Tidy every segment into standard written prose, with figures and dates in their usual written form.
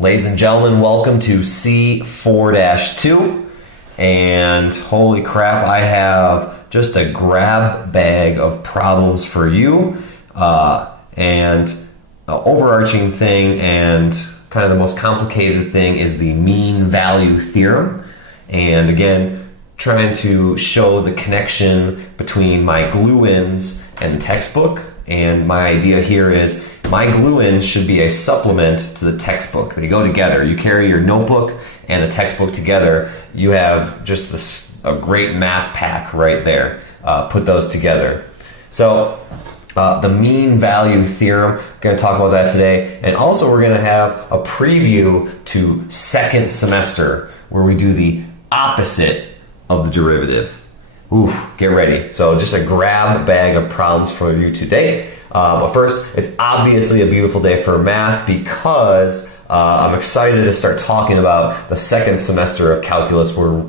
Ladies and gentlemen, welcome to C4-2. And holy crap, I have just a grab bag of problems for you. And the overarching thing and kind of the most complicated thing is the mean value theorem. And again, trying to show the connection between my glue-ins and the textbook. And my idea here is my glue-ins should be a supplement to the textbook. They go together. You carry your notebook and the textbook together, you have just a great math pack right there. Put those together. So the mean value theorem, we're going to talk about that today. And also we're going to have a preview to second semester where we do the opposite of the derivative. Oof, get ready. So just a grab bag of problems for you today. But first, it's obviously a beautiful day for math because I'm excited to start talking about the second semester of calculus where,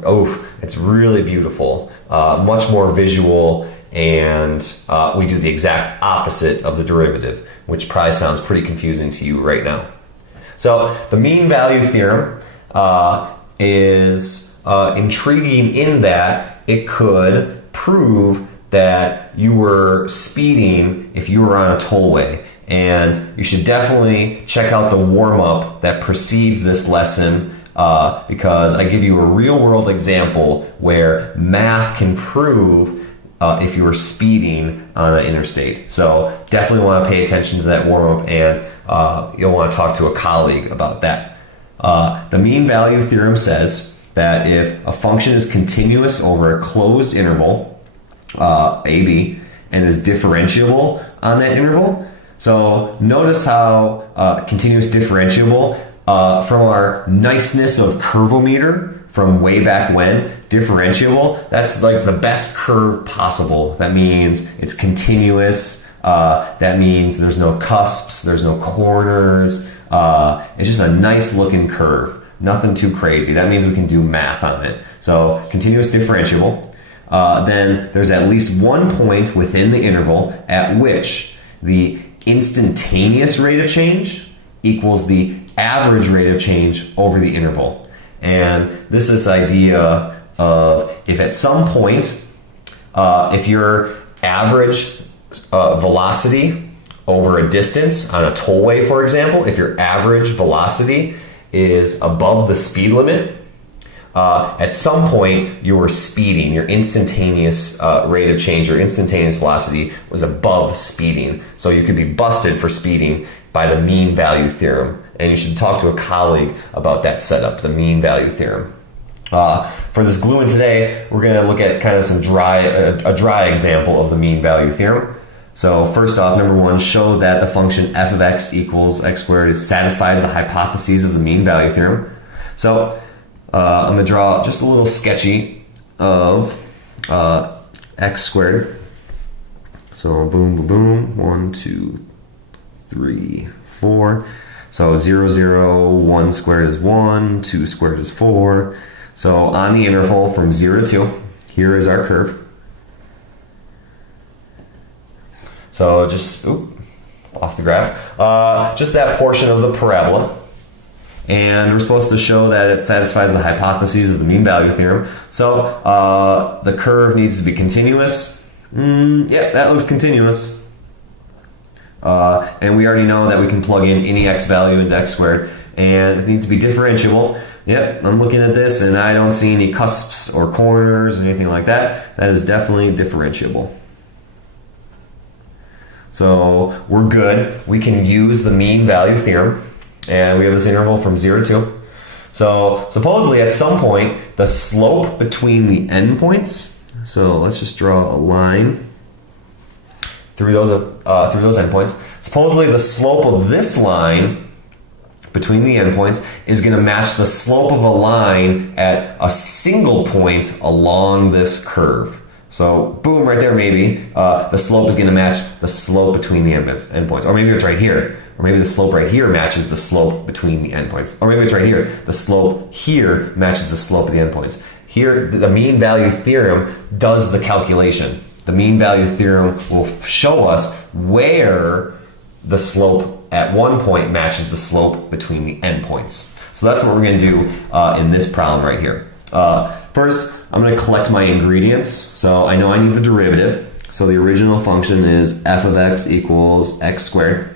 it's really beautiful, much more visual, and we do the exact opposite of the derivative, which probably sounds pretty confusing to you right now. So the mean value theorem is intriguing in that it could prove that you were speeding if you were on a tollway. And you should definitely check out the warm-up that precedes this lesson because I give you a real-world example where math can prove if you were speeding on an interstate. So definitely want to pay attention to that warm-up, and you'll want to talk to a colleague about that. The mean value theorem says that if a function is continuous over a closed interval, AB, and is differentiable on that interval. So notice how continuous differentiable, from our niceness of curvometer from way back when, differentiable, that's like the best curve possible. That means it's continuous. That means there's no cusps, there's no corners. It's just a nice looking curve. Nothing too crazy. That means we can do math on it. So continuous differentiable. Then there's at least one point within the interval at which the instantaneous rate of change equals the average rate of change over the interval. And this is this idea of if at some point, if your average velocity over a distance on a tollway, for example, if your average velocity is above the speed limit, at some point you were speeding. Your instantaneous rate of change, your instantaneous velocity was above speeding. So you could be busted for speeding by the mean value theorem. And you should talk to a colleague about that setup, the mean value theorem. For this glue-in today, we're going to look at kind of some a dry example of the mean value theorem. So first off, number one, show that the function f of x equals x squared satisfies the hypotheses of the mean value theorem. So I'm going to draw just a little sketchy of x squared. So boom, boom, boom, 1, 2, 3, 4. So 0, 0, 1 squared is 1, 2 squared is 4. So on the interval from 0 to 2, here is our curve. So just, off the graph, just that portion of the parabola. And we're supposed to show that it satisfies the hypotheses of the mean value theorem. So the curve needs to be continuous. Yeah, that looks continuous. And we already know that we can plug in any x value into x squared. And it needs to be differentiable. Yep, I'm looking at this and I don't see any cusps or corners or anything like that. That is definitely differentiable. So we're good. We can use the mean value theorem. And we have this interval from 0 to 2. So supposedly at some point, the slope between the endpoints, so let's just draw a line through those endpoints. Supposedly the slope of this line between the endpoints is going to match the slope of a line at a single point along this curve. So boom, right there maybe, the slope is going to match the slope between the endpoints. Or maybe it's right here. Or maybe the slope right here matches the slope between the endpoints. Or maybe it's right here. The slope here matches the slope of the endpoints. Here, the mean value theorem does the calculation. The mean value theorem will show us where the slope at one point matches the slope between the endpoints. So that's what we're going to do in this problem right here. First, I'm going to collect my ingredients. So I know I need the derivative. So the original function is f of x equals x squared.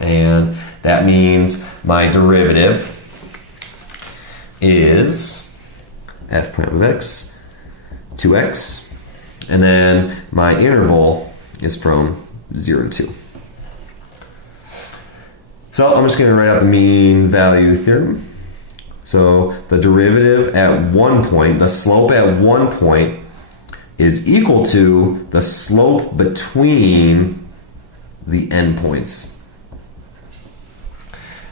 And that means my derivative is f prime of x, 2x. And then my interval is from 0 to 2. So I'm just going to write out the mean value theorem. So the derivative at one point, the slope at one point, is equal to the slope between the endpoints.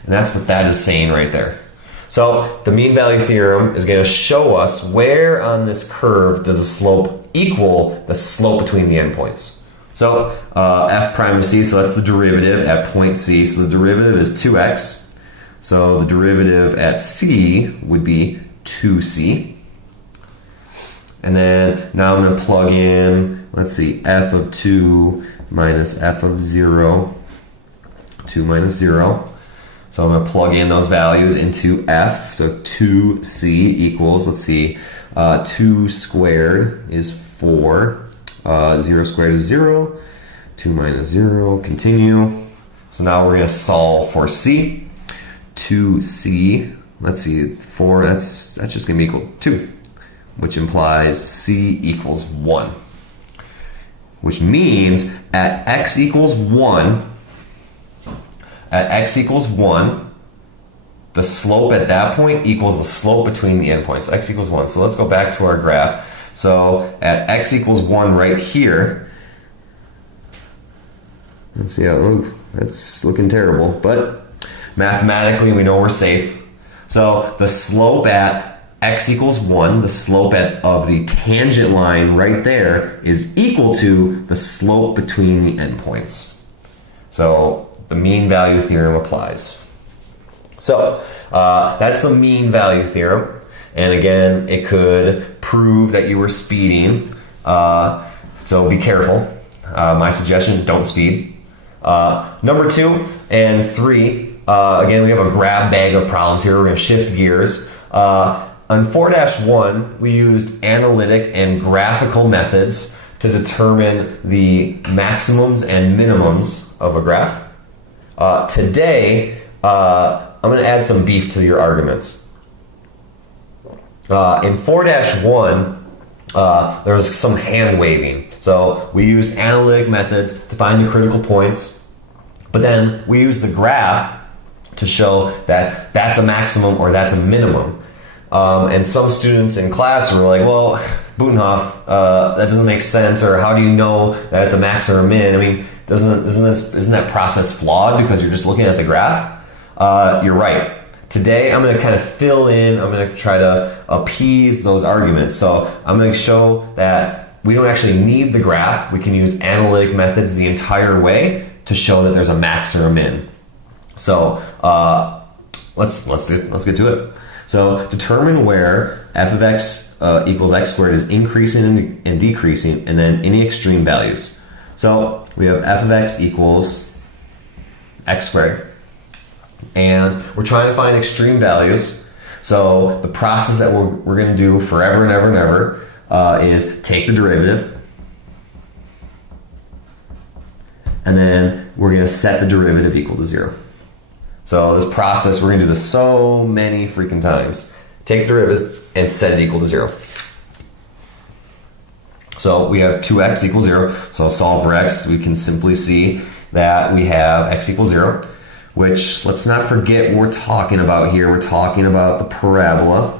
And that's what that is saying right there. So the mean value theorem is going to show us where on this curve does the slope equal the slope between the endpoints. So f prime of c, so that's the derivative at point c. So the derivative is 2x. So the derivative at c would be 2c. And then now I'm going to plug in, let's see, f of 2 minus f of 0, 2 minus 0. So I'm going to plug in those values into f. So 2c equals, let's see, 2 squared is 4. 0 squared is 0. 2 minus 0, continue. So now we're going to solve for c. 2c, let's see, 4, that's just going to be equal to 2, which implies c equals 1. Which means at x equals 1, the slope at that point equals the slope between the endpoints. So x equals 1. So let's go back to our graph. So at x equals 1 right here, let's see, that's looking terrible, but mathematically we know we're safe. So the slope at x equals 1, the slope of the tangent line right there is equal to the slope between the endpoints. So the mean value theorem applies. So that's the mean value theorem. And again, it could prove that you were speeding. So be careful. My suggestion, don't speed. Number 2 and 3, again, we have a grab bag of problems here. We're going to shift gears. On 4-1, we used analytic and graphical methods to determine the maximums and minimums of a graph. Today, I'm going to add some beef to your arguments. In 4-1, there was some hand waving. So we used analytic methods to find the critical points, but then we used the graph to show that that's a maximum or that's a minimum. And some students in class were like, well, Butenhoff, that doesn't make sense, or how do you know that it's a max or a min? I mean, isn't that process flawed because you're just looking at the graph? You're right. Today, I'm going to kind of fill in, I'm going to try to appease those arguments. So I'm going to show that we don't actually need the graph. We can use analytic methods the entire way to show that there's a max or a min. So let's get to it. So determine where f of x equals x squared is increasing and decreasing, and then any extreme values. So we have f of x equals x squared. And we're trying to find extreme values. So the process that we're going to do forever and ever and ever is take the derivative, and then we're going to set the derivative equal to 0. So this process, we're going to do this so many freaking times. Take the derivative and set it equal to 0. So we have 2x equals 0. So solve for x. We can simply see that we have x equals 0. Which, let's not forget what we're talking about here. We're talking about the parabola.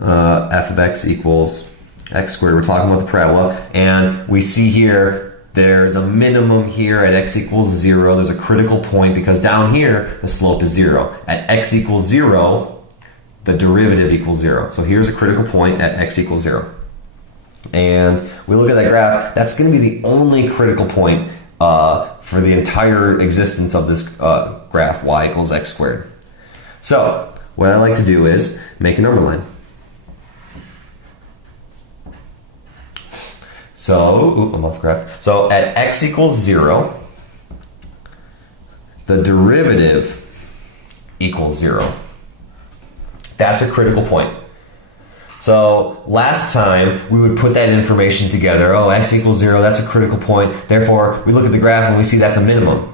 F of x equals x squared. We're talking about the parabola. And we see here, there's a minimum here at x equals 0. There's a critical point because down here, the slope is 0. At x equals 0, the derivative equals 0. So here's a critical point at x equals 0. And we look at that graph, that's going to be the only critical point for the entire existence of this graph, y equals x squared. So what I like to do is make a number line. So, I'm off the graph. So at x equals 0, the derivative equals 0. That's a critical point. So last time we would put that information together. Oh, x equals 0, that's a critical point. Therefore, we look at the graph and we see that's a minimum.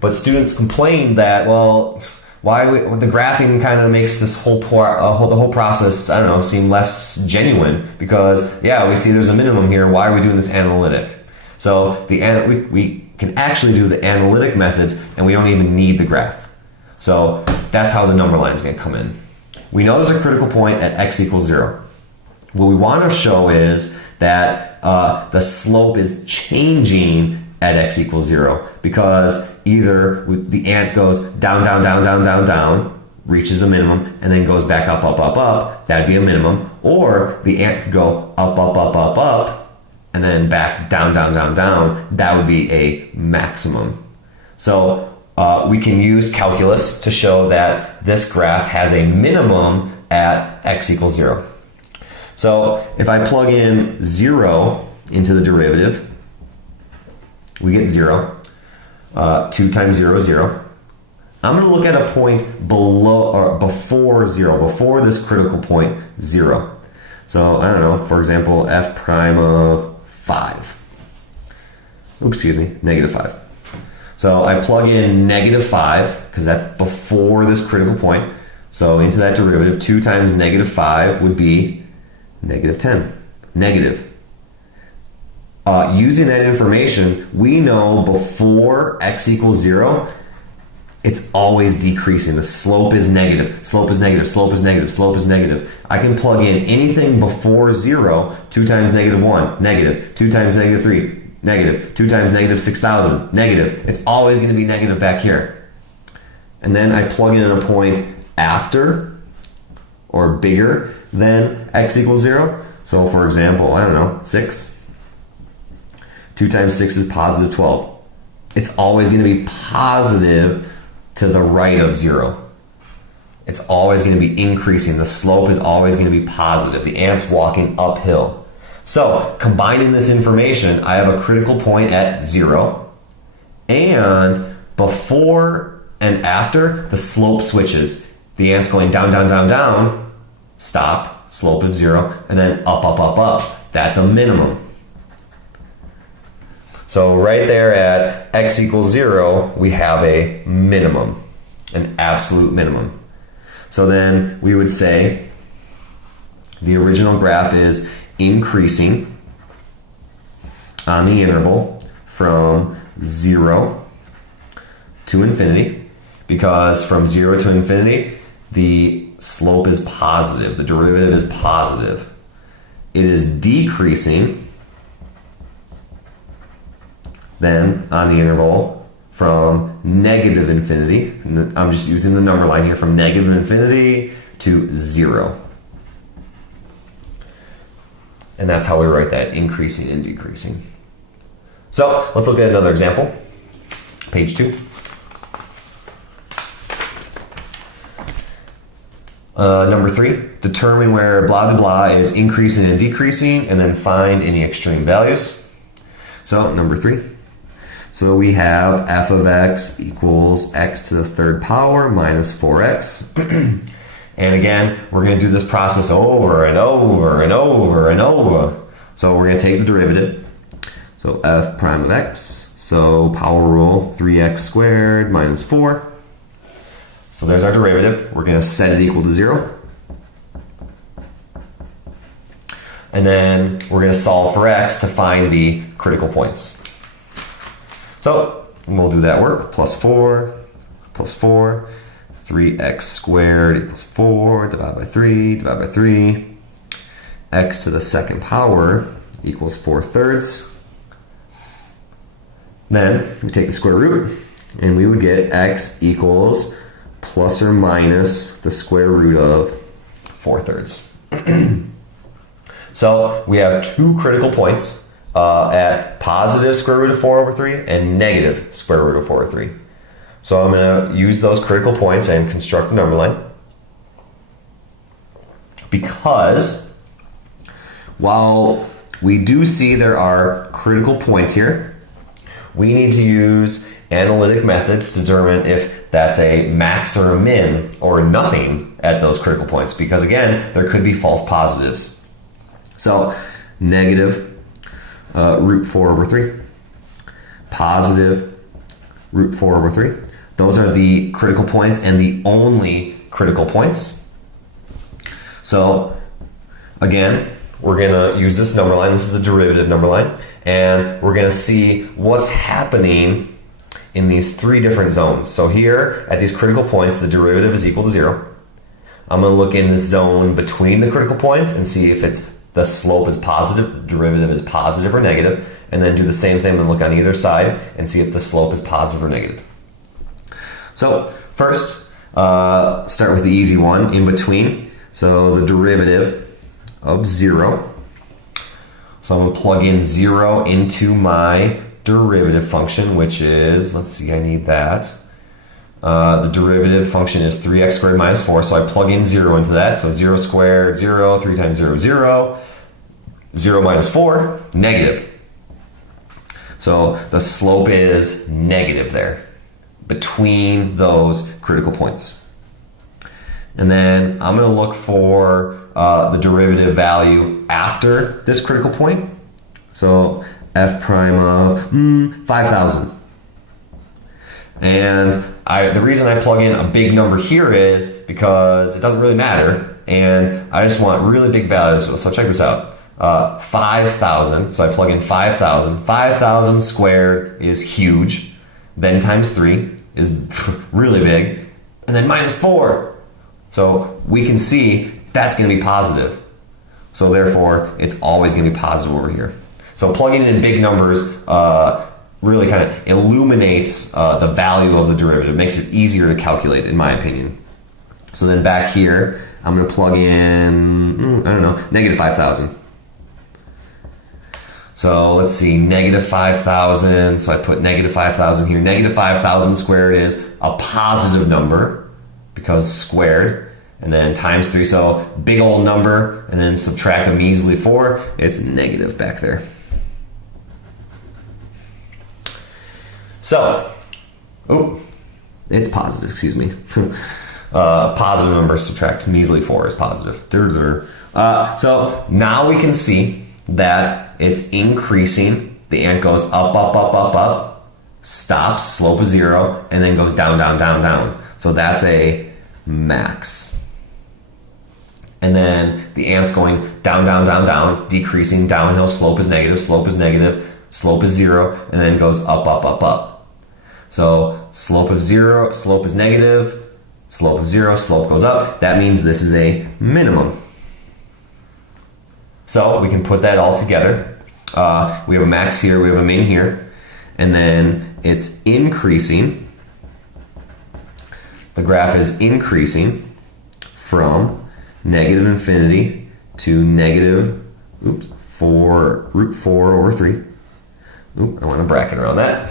But students complained that, well, the graphing kind of makes this the whole process, I don't know, seem less genuine because, yeah, we see there's a minimum here. Why are we doing this analytic? So we can actually do the analytic methods and we don't even need the graph. So that's how the number line is going to come in. We know there's a critical point at x equals 0. What we want to show is that the slope is changing at x equals 0 because either the ant goes down, down, down, down, down, down, reaches a minimum, and then goes back up, up, up, up, that'd be a minimum, or the ant could go up, up, up, up, up, and then back down, down, down, down, that would be a maximum. So we can use calculus to show that this graph has a minimum at x equals 0. So if I plug in 0 into the derivative, we get 0. 2 times 0 is 0. I'm going to look at a point below or before 0, before this critical point 0. So I don't know, for example, f prime of 5. Oops, excuse me, negative 5. So I plug in negative 5 because that's before this critical point. So into that derivative, 2 times negative 5 would be negative 10. Negative. Using that information, we know before x equals 0, it's always decreasing. The slope is negative. Slope is negative. Slope is negative. Slope is negative. I can plug in anything before 0. 2 times negative 1, negative. 2 times negative 3, negative. 2 times negative 6,000, negative. It's always going to be negative back here. And then I plug in a point after or bigger than x equals 0. So for example, I don't know, 6. 2 times 6 is positive 12. It's always going to be positive to the right of 0. It's always going to be increasing. The slope is always going to be positive. The ant's walking uphill. So combining this information, I have a critical point at 0. And before and after, the slope switches. The ant's going down, down, down, down, stop, slope of 0, and then up, up, up, up. That's a minimum. So right there at x equals 0, we have a minimum, an absolute minimum. So then we would say the original graph is increasing on the interval from 0 to infinity, because from 0 to infinity, the slope is positive, the derivative is positive. It is decreasing then on the interval from negative infinity, I'm just using the number line here, from negative infinity to 0. And that's how we write that, increasing and decreasing. So let's look at another example. Page 2. Number 3, determine where blah blah blah is increasing and decreasing, and then find any extreme values. So number 3. So we have f of x equals x to the third power minus 4x. And again, we're going to do this process over and over and over and over. So we're going to take the derivative. So f prime of x, so power rule 3x squared minus 4. So there's our derivative. We're going to set it equal to 0. And then we're going to solve for x to find the critical points. So we'll do that work. Plus 4, 3x squared equals 4, divided by 3, divided by 3. X to the second power equals 4/3. Then we take the square root, and we would get x equals plus or minus the square root of 4/3. So we have two critical points at positive square root of 4 over 3 and negative square root of 4 over 3. So I'm going to use those critical points and construct a number line. Because while we do see there are critical points here, we need to use analytic methods to determine if that's a max or a min or nothing at those critical points, because again, there could be false positives. So negative root 4 over 3, positive root 4 over 3. Those are the critical points and the only critical points. So again, we're going to use this number line. This is the derivative number line. And we're going to see what's happening in these three different zones. So here, at these critical points, the derivative is equal to 0. I'm going to look in the zone between the critical points and see if the slope is positive, the derivative is positive or negative, and then do the same thing and look on either side and see if the slope is positive or negative. So first, start with the easy one, in between. So the derivative of 0. So I'm going to plug in 0 into my derivative function, which is, let's see, I need that. The derivative function is 3x squared minus 4, so I plug in 0 into that. So 0 squared, 0, 3 times 0, 0. 0 minus 4, negative. So the slope is negative there, between those critical points. And then I'm going to look for the derivative value after this critical point. So f prime of 5,000. And the reason I plug in a big number here is because it doesn't really matter, and I just want really big values. So check this out. 5,000, so I plug in 5,000. 5,000 squared is huge. Then times 3 is really big. And then minus 4. So we can see that's going to be positive. So therefore, it's always going to be positive over here. So plugging in big numbers really kind of illuminates the value of the derivative. It makes it easier to calculate, in my opinion. So then back here, I'm going to plug in, I don't know, negative 5,000. So let's see, negative 5,000. So I put negative 5,000 here. Negative 5,000 squared is a positive number because squared. And then times 3, so big old number. And then subtract a measly 4. It's negative back there. So, it's positive, excuse me. Positive number subtract measly 4 is positive. So now we can see that it's increasing. The ant goes up, up, up, up, up, stops, slope is 0, and then goes down, down, down, down. So that's a max. And then the ant's going down, down, down, down, decreasing, downhill, slope is negative, slope is negative, slope is 0, and then goes up, up, up, up. So slope of 0, slope is negative, slope of 0, slope goes up. That means this is a minimum. So we can put that all together. We have a max here, we have a min here, and then it's increasing. The graph is increasing from negative infinity to negative, root 4 over 3. I want a bracket around that.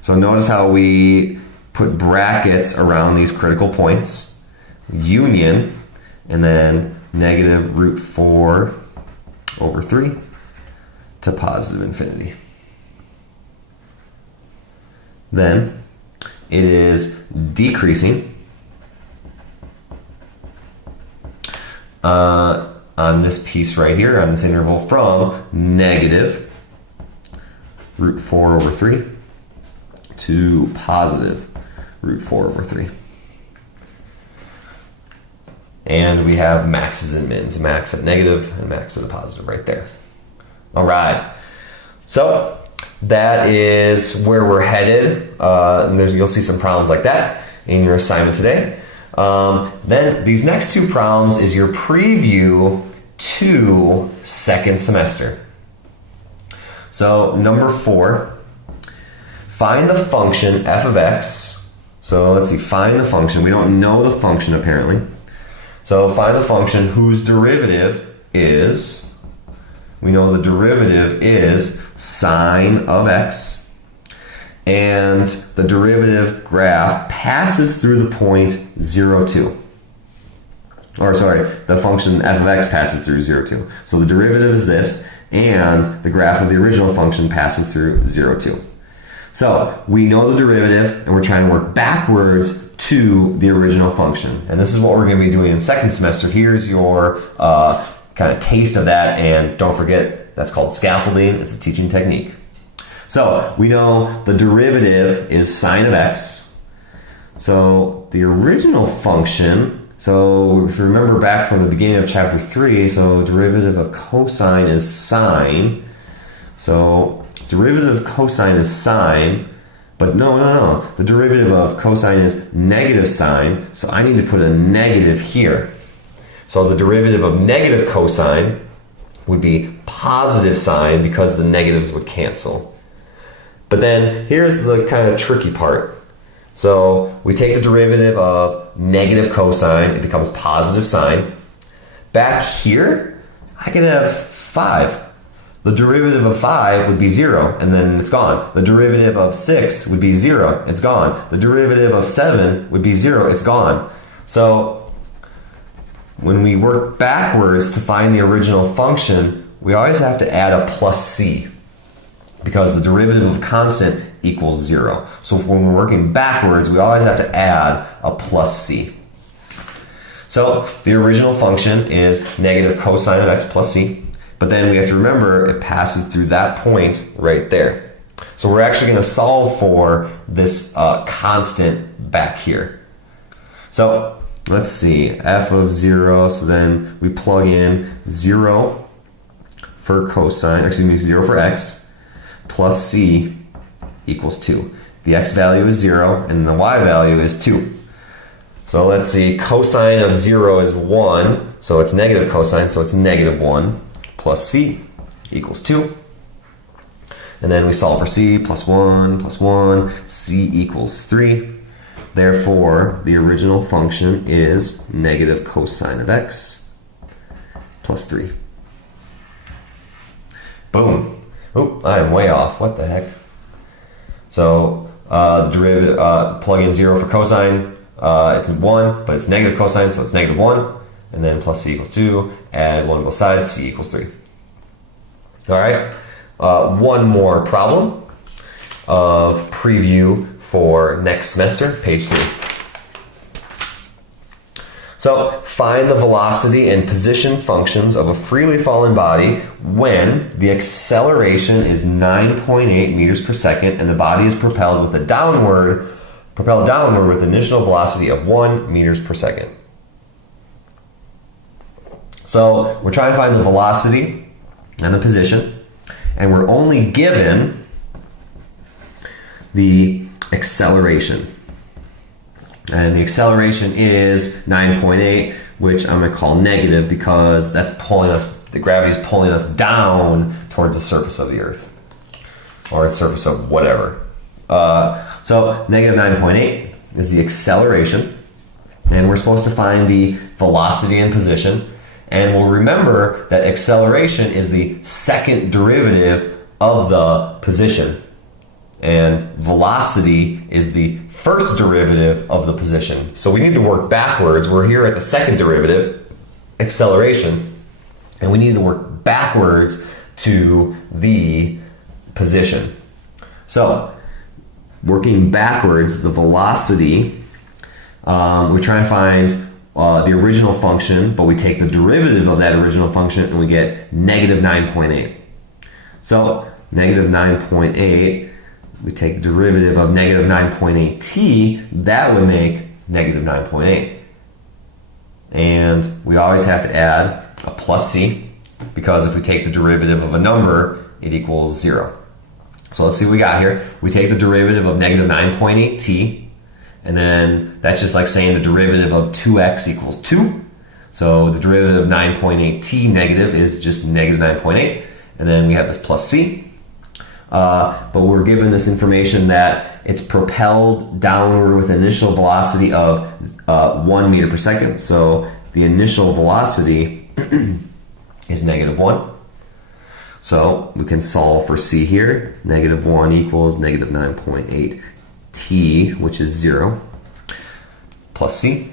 So notice how we put brackets around these critical points. Union, and then negative root 4 over 3 to positive infinity. Then it is decreasing on this piece right here, on this interval, from negative root 4 over 3 to positive root 4 over 3. And we have maxes and mins, max at negative and max at a positive right there. All right, so that is where we're headed. And you'll see some problems like that in your assignment today. Then these next two problems is your preview to second semester. So number 4, find the function f of x. So let's see, find the function. We don't know the function apparently. So find the function whose derivative is, we know the derivative is sine of x, and the derivative graph passes through the point 0, 2. Or sorry, the function f of x passes through 0, 2. So the derivative is this, and the graph of the original function passes through 0, 2. So we know the derivative, and we're trying to work backwards to the original function. And this is what we're going to be doing in second semester. Here's your kind of taste of that, and don't forget, that's called scaffolding. It's a teaching technique. So we know the derivative is sine of x. So the original function, so if you remember back from the beginning of chapter 3, so derivative of cosine is sine. So derivative of cosine is sine, but no. The derivative of cosine is negative sine, so I need to put a negative here. So the derivative of negative cosine would be positive sine because the negatives would cancel. But then here's the kind of tricky part. So we take the derivative of negative cosine, it becomes positive sine. Back here, I can have 5. The derivative of 5 would be 0, and then it's gone. The derivative of 6 would be 0, it's gone. The derivative of 7 would be 0, it's gone. So when we work backwards to find the original function, we always have to add a plus c, because the derivative of constant equals 0. So when we're working backwards, we always have to add a plus c. So the original function is negative cosine of x plus c, but then we have to remember it passes through that point right there. So we're actually going to solve for this constant back here. So let's see, f of 0, so then we plug in 0 for cosine, excuse me, 0 for x, plus c equals 2. The x value is 0, and the y value is 2. So let's see, cosine of 0 is 1, so it's negative cosine, so it's negative 1, plus c equals 2. And then we solve for c, plus 1, c equals 3. Therefore, the original function is negative cosine of x plus 3. Boom. Oh, I am way off. What the heck? So the derivative, plug in 0 for cosine, it's 1, but it's negative cosine, so it's negative 1. And then plus c equals 2, add 1 on both sides, c equals 3. All right, one more problem of preview for next semester, page 3. So find the velocity and position functions of a freely falling body when the acceleration is 9.8 meters per second and the body is propelled downward with initial velocity of 1 meters per second. So we're trying to find the velocity and the position, and we're only given the acceleration. And the acceleration is 9.8, which I'm going to call negative because that's pulling us, the gravity is pulling us down towards the surface of the Earth, or the surface of whatever. So negative 9.8 is the acceleration, and we're supposed to find the velocity and position. And we'll remember that acceleration is the second derivative of the position, and velocity is the first derivative of the position. So we need to work backwards. We're here at the second derivative, acceleration, and we need to work backwards to the position. So working backwards, the velocity, we're trying to find the original function, but we take the derivative of that original function and we get negative 9.8. So negative 9.8, we take the derivative of negative 9.8t, that would make negative 9.8. And we always have to add a plus c, because if we take the derivative of a number, it equals 0. So let's see what we got here. We take the derivative of negative 9.8t, and then that's just like saying the derivative of 2x equals 2. So the derivative of 9.8t negative is just negative 9.8, and then we have this plus c. But we're given this information that it's propelled downward with initial velocity of 1 meter per second. So the initial velocity is negative 1. So we can solve for c here. Negative 1 equals negative 9.8 t, which is 0, plus c,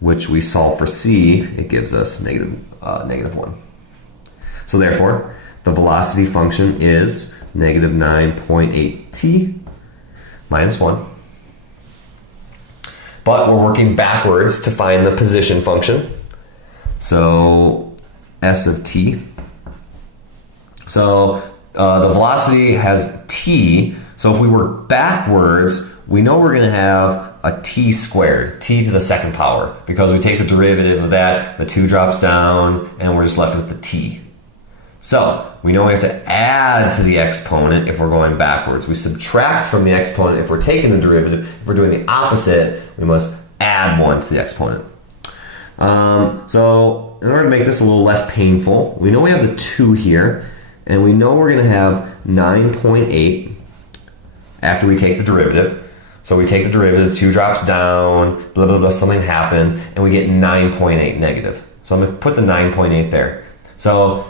which we solve for c, it gives us negative 1. So therefore, the velocity function is negative 9.8t minus 1. But we're working backwards to find the position function. So s of t. So the velocity has t. So if we work backwards, we know we're going to have a t squared, t to the second power. Because we take the derivative of that, the 2 drops down, and we're just left with the t. So we know we have to add to the exponent if we're going backwards. We subtract from the exponent if we're taking the derivative. If we're doing the opposite, we must add 1 to the exponent. So in order to make this a little less painful, we know we have the 2 here, and we know we're going to have 9.8 after we take the derivative. So we take the derivative, 2 drops down, blah, blah, blah, something happens, and we get 9.8 negative. So I'm going to put the 9.8 there. So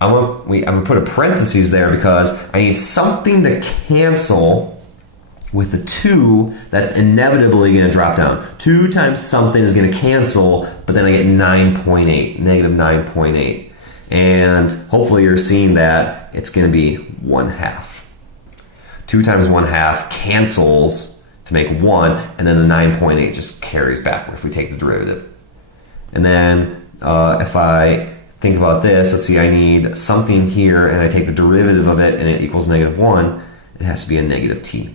I'm going to put a parentheses there because I need something to cancel with the 2 that's inevitably going to drop down. 2 times something is going to cancel, but then I get 9.8, negative 9.8. And hopefully you're seeing that it's going to be 1/2. 2 times 1/2 cancels to make 1, and then the 9.8 just carries backward if we take the derivative. And then if I think about this, let's see, I need something here, and I take the derivative of it, and it equals negative 1. It has to be a negative t.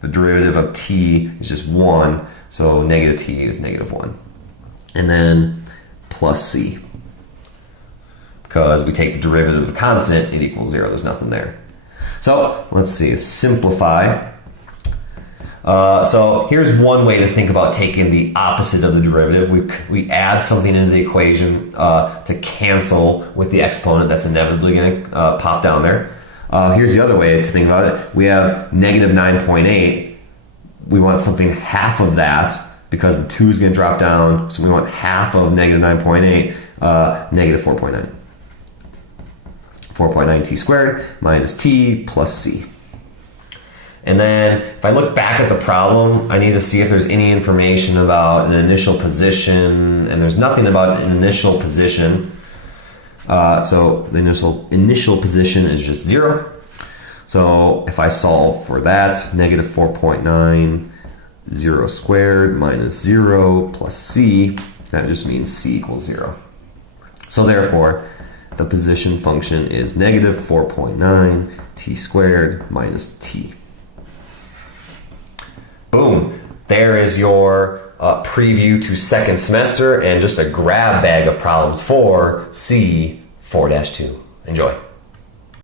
The derivative of t is just 1, so negative t is negative 1. And then plus c. Because we take the derivative of a constant, it equals 0. There's nothing there. So let's see, simplify. So here's one way to think about taking the opposite of the derivative. We add something into the equation to cancel with the exponent that's inevitably going to pop down there. Here's the other way to think about it. We have negative 9.8. We want something half of that because the 2 is going to drop down. So we want half of negative 9.8, negative 4.9. 4.9 t squared minus t plus c. And then if I look back at the problem, I need to see if there's any information about an initial position, and there's nothing about an initial position. So the initial position is just 0. So if I solve for that, negative 4.9, 0 squared minus 0 plus c, that just means c equals 0. So therefore, the position function is negative 4.9 t squared minus t. Boom, there is your preview to second semester and just a grab bag of problems for C 4-2. Enjoy.